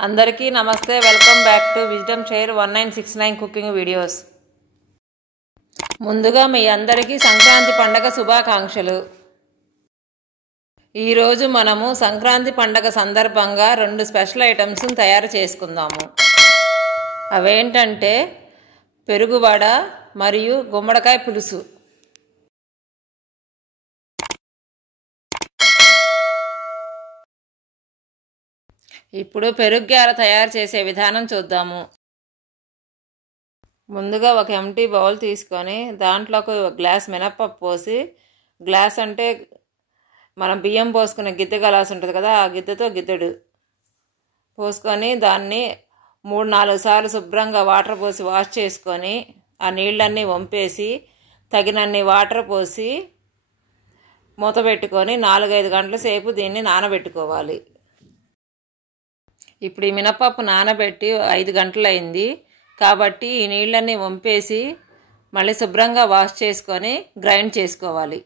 అందరికీ నమస్తే. Welcome back to wisdom share 1969 cooking videos. ముందుగా మీ అందరికీ సంక్రాంతి పండగ శుభాకాంక్షలు. ఈరోజు మనము సంక్రాంతి పండగ సందర్భంగా 2 స్పెషల్ ఐటమ్స్ తయారు చేసుకుందాము. అవేంటంటే పెరుగువడ మరియు గుమ్మడికాయ పులుసు. ఇప్పుడు పెరుగు గారె తయారు చేసే విధానం చూద్దాము. ముందుగా ఒక ఎంటీ బౌల్ తీసుకొని దాంట్లోకి ఒక గ్లాస్ మినప్పప్పు పోసి, గ్లాస్ అంటే మనం బియ్యం పోసుకునే గిద్దె గ్లాస్ ఉంటుంది కదా, ఆ గిద్దెతో గిద్దెడు పోసుకొని దాన్ని 3-4 సార్లు శుభ్రంగా వాటర్ పోసి వాష్ చేసుకొని ఆ నీళ్ళన్నీ వంపేసి తగినన్ని వాటర్ పోసి మూత పెట్టుకొని 4-5 గంటల సేపు దీన్ని నానబెట్టుకోవాలి. ఇప్పుడు ఈ మినపప్పు నానబెట్టి 5 గంటలు అయింది కాబట్టి ఈ నీళ్ళన్నీ వంపేసి మళ్ళీ శుభ్రంగా వాష్ చేసుకొని గ్రైండ్ చేసుకోవాలి.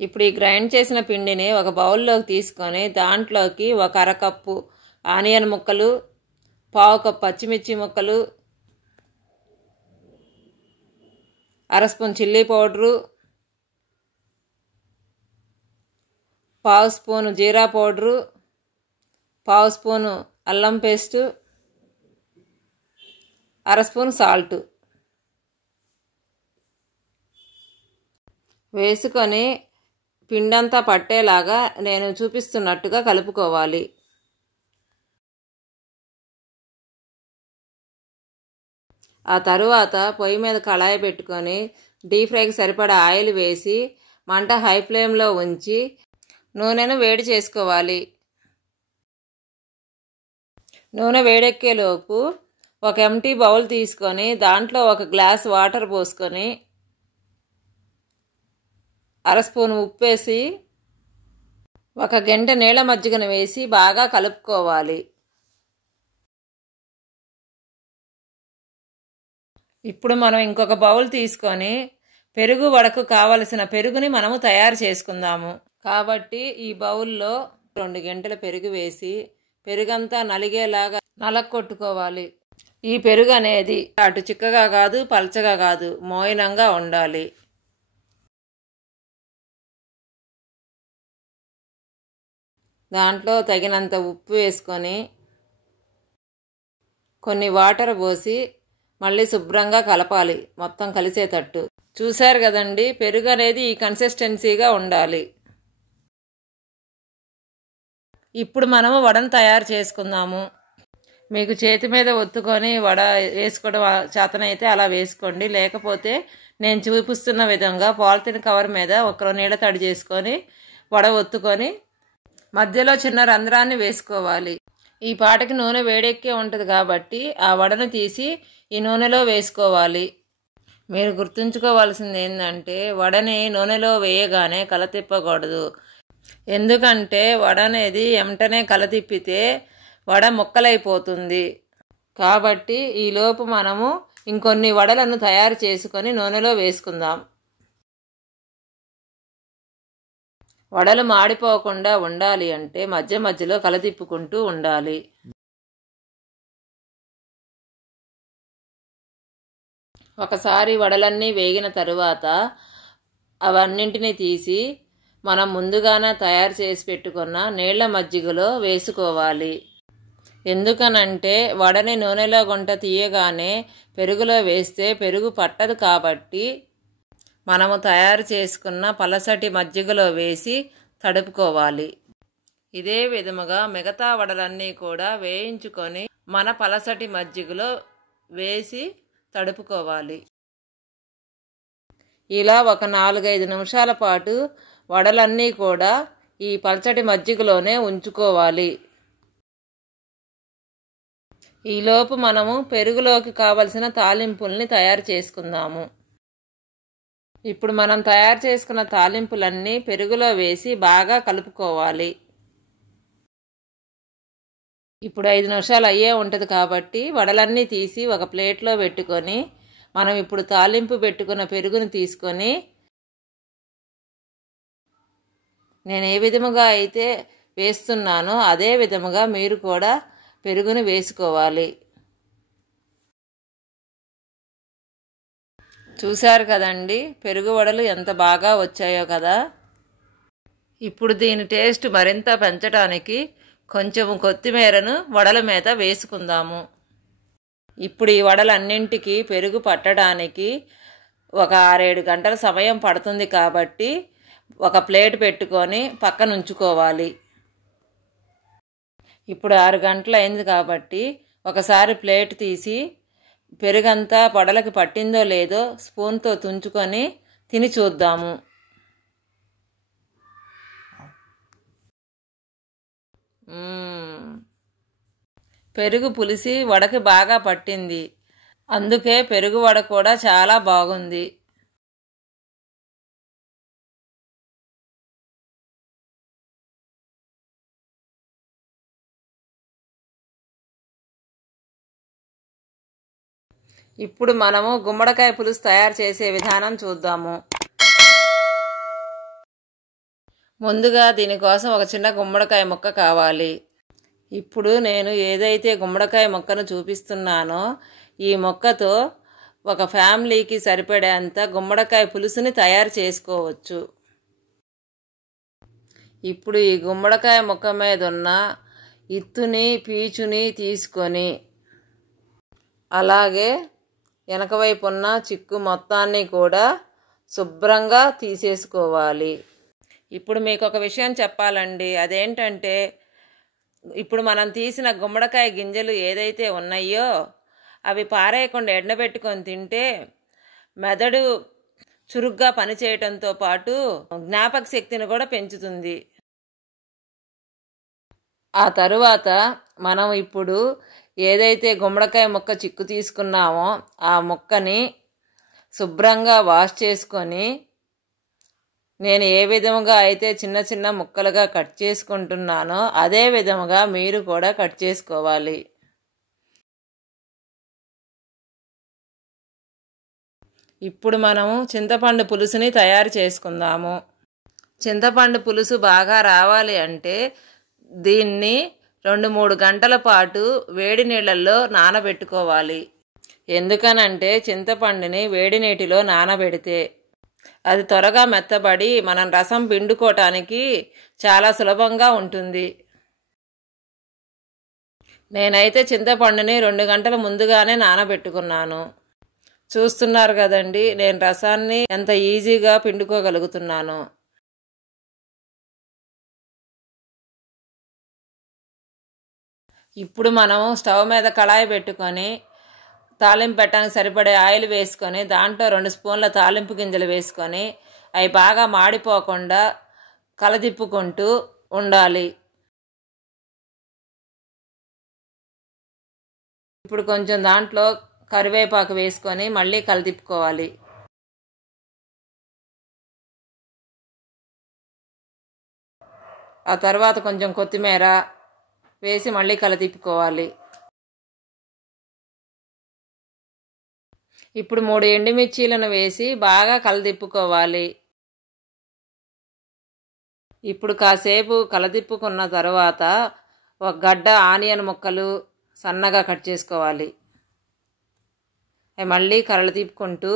ఇప్పుడు ఈ గ్రైండ్ చేసిన పిండిని ఒక బౌల్లోకి తీసుకొని దాంట్లోకి 1 అరకప్పు ఆనియన్ ముక్కలు, 1/2 కప్పు పచ్చిమిర్చి ముక్కలు, 1/2 స్పూన్ చిల్లీ పౌడరు, 1/2 స్పూను జీరా పౌడరు, 1/2 స్పూను అల్లం పేస్టు, 1/2 స్పూన్ సాల్ట్ వేసుకొని పిండంతా పట్టేలాగా నేను చూపిస్తున్నట్టుగా కలుపుకోవాలి. ఆ తరువాత పొయ్యి మీద కళాయి పెట్టుకొని డీప్ ఫ్రైకి సరిపడా ఆయిల్ వేసి మంట హై ఫ్లేమ్లో ఉంచి నూనెను వేడి చేసుకోవాలి. నూనె వేడెక్కేలోపు ఒక ఎంటీ బౌల్ తీసుకొని దాంట్లో 1 గ్లాస్ వాటర్ పోసుకొని 1/2 స్పూన్ ఉప్పు వేసి 1 గంట నీళ్ళ మజ్జిగను వేసి బాగా కలుపుకోవాలి. ఇప్పుడు మనం ఇంకొక బౌల్ తీసుకొని పెరుగు వడకు కావలసిన పెరుగుని మనము తయారు చేసుకుందాము. కాబట్టి ఈ బౌల్లో 2 గంటల పెరుగు వేసి పెరుగంతా నలిగేలాగా నలగొట్టుకోవాలి. ఈ పెరుగు అనేది అటు చిక్కగా కాదు పల్చగా కాదు, మోయనంగా ఉండాలి. దాంట్లో తగినంత ఉప్పు వేసుకొని కొన్ని వాటర్ పోసి మళ్ళీ శుభ్రంగా కలపాలి, మొత్తం కలిసేటట్టు. చూశారు కదండి, పెరుగు అనేది ఈ కన్సిస్టెన్సీగా ఉండాలి. ఇప్పుడు మనము వడను తయారు చేసుకుందాము. మీకు చేతి మీద ఒత్తుకొని వడ వేసుకోవడం చేతనైతే అలా వేసుకోండి, లేకపోతే నేను చూపిస్తున్న విధంగా పాలిథిన్ కవర్ మీద 1 నీళ్ళ తడి చేసుకొని వడ ఒత్తుకొని మధ్యలో చిన్న రంధ్రాన్ని వేసుకోవాలి. ఈ పాటకి నూనె వేడెక్కే ఉంటుంది కాబట్టి ఆ వడను తీసి ఈ నూనెలో వేసుకోవాలి. మీరు గుర్తుంచుకోవాల్సింది ఏంటంటే వడని నూనెలో వేయగానే కలతిప్పకూడదు. ఎందుకంటే వడ అనేది వెంటనే కలతిప్పితే వడ ముక్కలైపోతుంది. కాబట్టి ఈలోపు మనము ఇంకొన్ని వడలను తయారు చేసుకొని నూనెలో వేసుకుందాం. వడలు మాడిపోకుండా ఉండాలి అంటే మధ్య మధ్యలో కలతిప్పుకుంటూ ఉండాలి. ఒకసారి వడలన్నీ వేగిన తరువాత అవన్నింటినీ తీసి మనం ముందుగానే తయారు చేసి పెట్టుకున్న నీళ్ల మజ్జిగలో వేసుకోవాలి. ఎందుకనంటే వడని నూనెలో గుంట తీయగానే పెరుగులో వేస్తే పెరుగు పట్టదు కాబట్టి మనము తయారు చేసుకున్న పలసటి మజ్జిగలో వేసి తడుపుకోవాలి. ఇదే విధముగా మిగతా వడలన్నీ కూడా వేయించుకొని మన పలసటి మజ్జిగలో వేసి తడుపుకోవాలి. ఇలా ఒక 4-5 నిమిషాల పాటు వడలన్నీ కూడా ఈ పల్చటి మజ్జిగలోనే ఉంచుకోవాలి. ఈలోపు మనము పెరుగులోకి కావలసిన తాలింపుల్ని తయారు చేసుకుందాము. ఇప్పుడు మనం తయారు చేసుకున్న తాలింపులన్నీ పెరుగులో వేసి బాగా కలుపుకోవాలి. ఇప్పుడు 5 నిమిషాలు అయ్యే ఉంటుంది కాబట్టి వడలన్నీ తీసి ఒక ప్లేట్లో పెట్టుకొని మనం ఇప్పుడు తాలింపు పెట్టుకున్న పెరుగుని తీసుకొని నేను ఏ విధముగా అయితే వేస్తున్నానో అదే విధముగా మీరు కూడా పెరుగుని వేసుకోవాలి. చూశారు కదండి పెరుగు వడలు ఎంత బాగా వచ్చాయో కదా. ఇప్పుడు దీని టేస్ట్ మరింత పెంచడానికి కొంచెం కొత్తిమీరను వడల మీద వేసుకుందాము. ఇప్పుడు ఈ వడలన్నింటికి పెరుగు పట్టడానికి ఒక 6-7 గంటల సమయం పడుతుంది కాబట్టి ఒక ప్లేట్ పెట్టుకొని పక్కన ఉంచుకోవాలి. ఇప్పుడు 6 గంటలు అయింది కాబట్టి ఒకసారి ప్లేట్ తీసి పెరుగంతా వడలకి పట్టిందో లేదో స్పూన్తో తుంచుకొని తిని చూద్దాము. పెరుగు పులిసి వడకి బాగా పట్టింది. అందుకే పెరుగు వడ కూడా చాలా బాగుంది. ఇప్పుడు మనము గుమ్మడికాయ పులుసు తయారు చేసే విధానం చూద్దాము. ముందుగా దీనికోసం ఒక చిన్న గుమ్మడికాయ ముక్క కావాలి. ఇప్పుడు నేను ఏదైతే గుమ్మడికాయ ముక్కను చూపిస్తున్నానో ఈ ముక్కతో ఒక ఫ్యామిలీకి సరిపడేంత గుమ్మడికాయ పులుసుని తయారు చేసుకోవచ్చు. ఇప్పుడు ఈ గుమ్మడికాయ ముక్క మీద ఉన్న ఇత్తుని పీచుని తీసుకొని అలాగే వెనక వైపు ఉన్న చిక్కు మొత్తాన్ని కూడా శుభ్రంగా తీసేసుకోవాలి. ఇప్పుడు మీకు ఒక విషయం చెప్పాలండి. అదేంటంటే ఇప్పుడు మనం తీసిన గుమ్మడికాయ గింజలు ఏదైతే ఉన్నాయో అవి పారేయకుండా ఎండబెట్టుకొని తింటే మెదడు చురుగ్గా పనిచేయటంతో పాటు జ్ఞాపక శక్తిని కూడా పెంచుతుంది. ఆ తరువాత మనం ఇప్పుడు ఏదైతే గుమ్మడికాయ ముక్క చిక్కు తీసుకున్నామో ఆ ముక్కని శుభ్రంగా వాష్ చేసుకొని నేను ఏ విధముగా అయితే చిన్న చిన్న ముక్కలుగా కట్ చేసుకుంటున్నానో అదే విధముగా మీరు కూడా కట్ చేసుకోవాలి. ఇప్పుడు మనము చింతపండు పులుసుని తయారు చేసుకుందాము. చింతపండు పులుసు బాగా రావాలి అంటే దీన్ని 2-3 గంటల పాటు వేడి నీళ్ళల్లో నానబెట్టుకోవాలి. ఎందుకనంటే చింతపండుని వేడి నీటిలో నానబెడితే అది త్వరగా మెత్తబడి మనం రసం పిండుకోవటానికి చాలా సులభంగా ఉంటుంది. నేనైతే చింతపండుని 2 గంటల ముందుగానే నానబెట్టుకున్నాను. చూస్తున్నారు కదండి నేను రసాన్ని ఎంత ఈజీగా పిండుకోగలుగుతున్నాను. ఇప్పుడు మనం స్టవ్ మీద కళాయి పెట్టుకొని తాలింపు పెట్టడానికి సరిపడే ఆయిల్ వేసుకొని దాంట్లో 2 స్పూన్ల తాలింపు గింజలు వేసుకొని అవి బాగా మాడిపోకుండా కలదిప్పుకుంటూ ఉండాలి. ఇప్పుడు కొంచెం దాంట్లో కరివేపాకు వేసుకొని మళ్ళీ కలదిప్పుకోవాలి. ఆ తర్వాత కొంచెం కొత్తిమీర వేసి మళ్ళీ కలదిప్పుకోవాలి. ఇప్పుడు 3 ఎండుమిర్చీలను వేసి బాగా కలదిప్పుకోవాలి. ఇప్పుడు కాసేపు కలదిప్పుకున్న తర్వాత ఒక గడ్డ ఆనియన్ ముక్కలు సన్నగా కట్ చేసుకోవాలి. అవి మళ్ళీ కలదిప్పుకుంటూ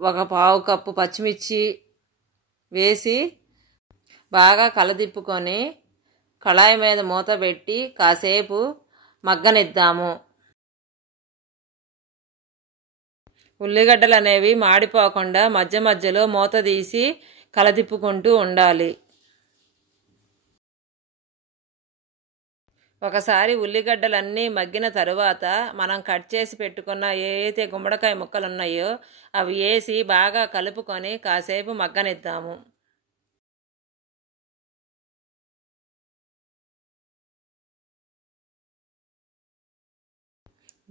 ఒక పావు కప్పు పచ్చిమిర్చి వేసి బాగా కలదిప్పుకొని కళాయి మీద మూత పెట్టి కాసేపు మగ్గనిద్దాము. ఉల్లిగడ్డలు అనేవి మాడిపోకుండా మధ్య మధ్యలో మూత తీసి కలదిప్పుకుంటూ ఉండాలి. ఒకసారి ఉల్లిగడ్డలన్నీ మగ్గిన తరువాత మనం కట్ చేసి పెట్టుకున్న ఏవైతే గుమ్మడికాయ ముక్కలు ఉన్నాయో అవి వేసి బాగా కలుపుకొని కాసేపు మగ్గనిద్దాము.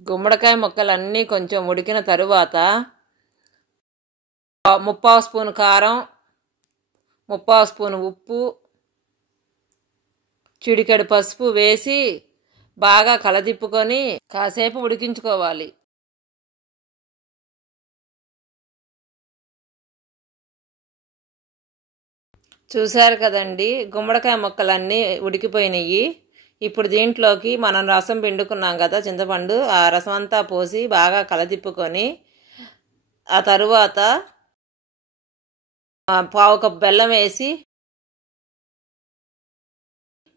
గుమ్మడికాయ ముక్కలన్నీ కొంచెం ఉడికిన తరువాత 1/2 స్పూన్ కారం, 1/2 స్పూన్ ఉప్పు, చిటికెడు పసుపు వేసి బాగా కలదిప్పుకొని కాసేపు ఉడికించుకోవాలి. చూసారు కదండి, గుమ్మడికాయ ముక్కలన్నీ ఉడికిపోయినాయి. ఇప్పుడు దీంట్లోకి మనం రసం పిండుకున్నాం కదా చింతపండు, ఆ రసం అంతా పోసి బాగా కలదిప్పుకొని ఆ తరువాత పావు కప్పు బెల్లం వేసి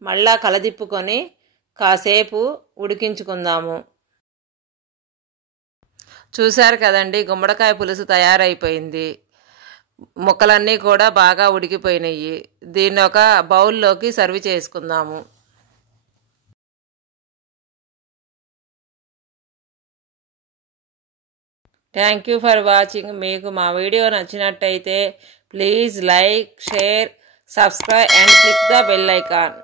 మళ్ళా కలదిప్పుకొని కాసేపు ఉడికించుకుందాము. చూశారు కదండి, గుమ్మడికాయ పులుసు తయారైపోయింది. ముక్కలన్నీ కూడా బాగా ఉడికిపోయినాయి. దీన్ని ఒక బౌల్లోకి సర్వ్ చేసుకుందాము. Thank you for watching. మీకు మా వీడియో నచ్చినట్టయితే please like, share, subscribe and click the bell icon.